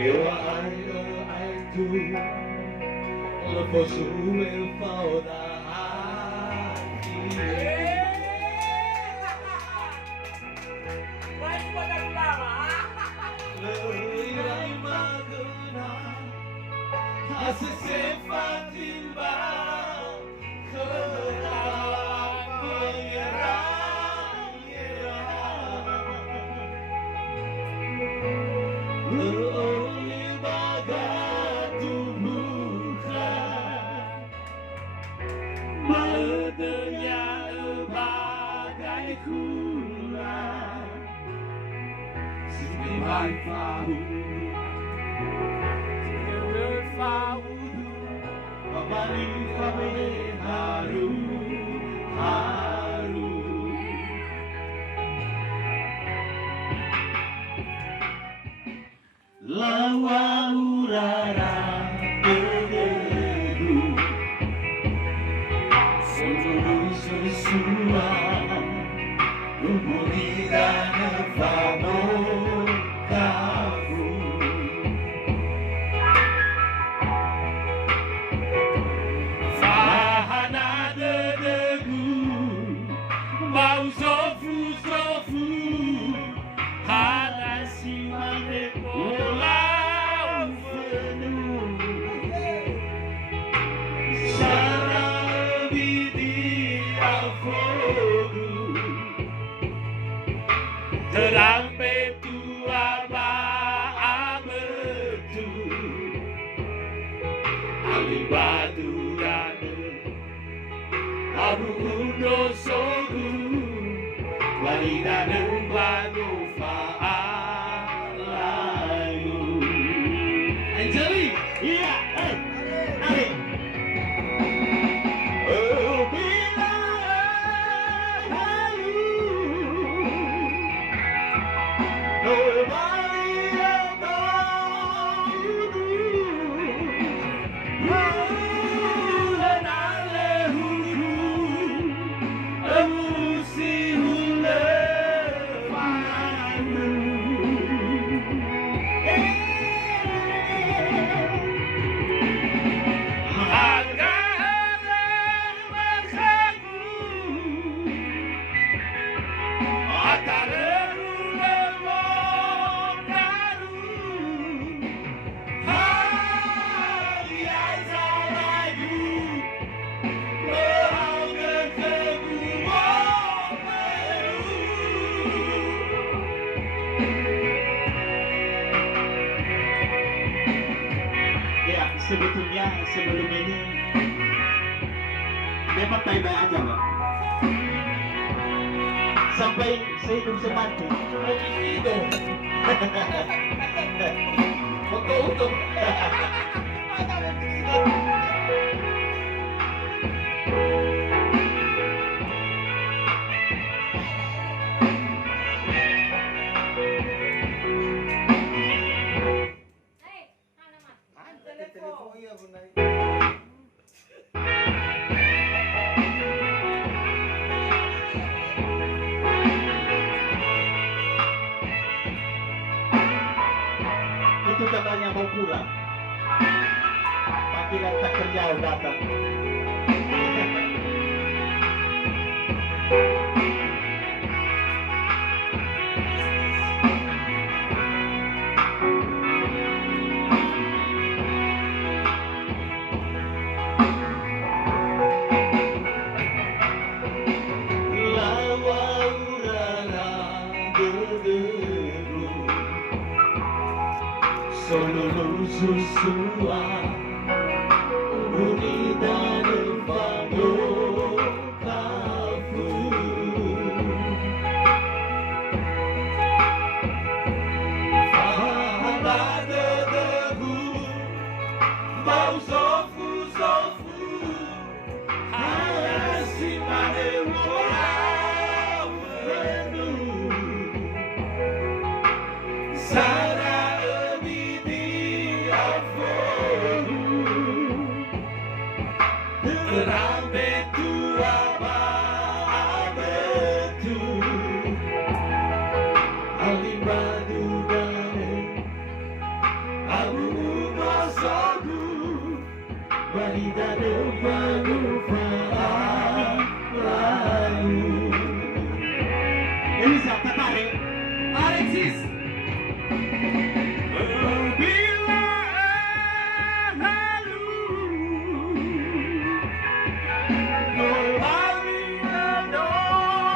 Eu tu lepas umefauda Leirai magana Asese fatimba Kedalam pengerang Leoli bagatu muka Badannya bagai kulang Setiap tahun Kembali kami haru Lawa urara berderu Seluruh sesuatu Lumuri dan famo kafu Fahana dedegu Mau sofu Hana simane polau penuh Syara bidi afogu Terang petu apa abetu Alibadu rane Abu undo sogu Walidane banu fa'alayu Anjali, iya, Ari Oh, bila hayu Nobody above you Dan alehuku Emusi hule panu Harga makaku Atareru lemokaru Hari azalayu Berharga kegumomeru Ya, sebetulnya sebelum ini memang baik-baik aja, Pak. Sampai sehidup semati. Begitu. Betul. Itu katanya mau pulang. Panggilan tak kerja datang. Lawa urara berderu Seluruh susuan Budi dan famo kafu Fahana dedebu Mau sofu Harasimane walau penuh Sana ebidi afogu Terang betu apa abetu Alibadu dane sogu Wanita lupa-lupa lalu. Ini siapa tarik? Alexis. Bila lalu melalui namaku,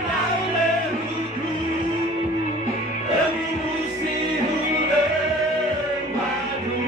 lalu emosi lewatku.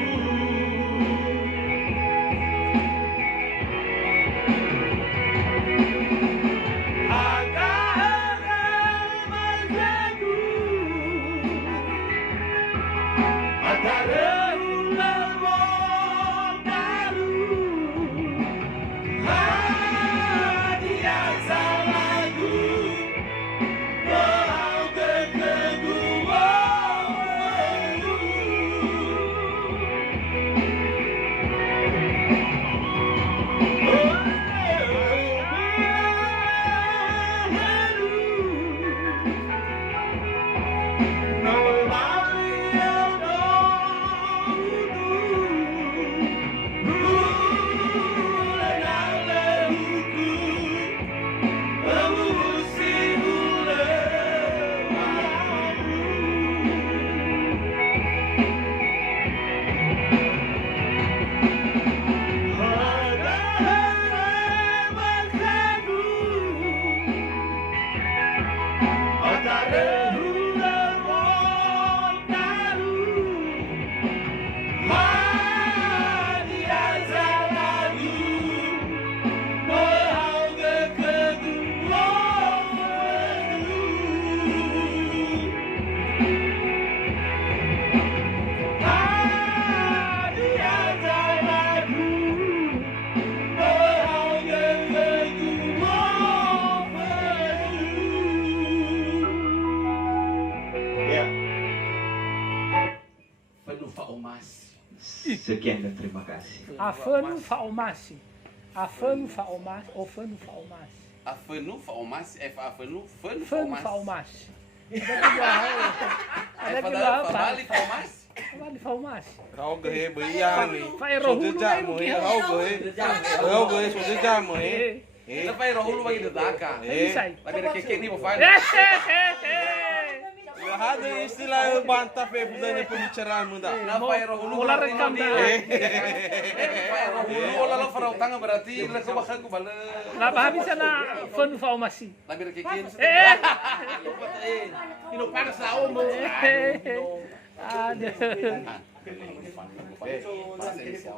Sekian dan terima kasih. Afano Faomasi. Afano Faomasi. Ofano Faomasi. Afanu Faomasi. Afanu Fano Faomasi. Faomasi. Ada kedua apa? Famali Faomasi. Famali Faomasi. Rau ghe beriang ni. Fai rohulu Sujak mo he. Rau ghe sujak mo he. Lepas rohulu bagi dedaka. Sai. Lagi ada keke ni bofan. Ada istilah bantah pe budanya pembicaraan muda. Lepas rohulu. Mula rekam dah. Lepas rohulu olah lo farau tanga berarti le ko bakal ko bala. Napa habis na Fano Faomasi. Lagi ada keke ni. Ino para sa omo. Ada. Pasensya.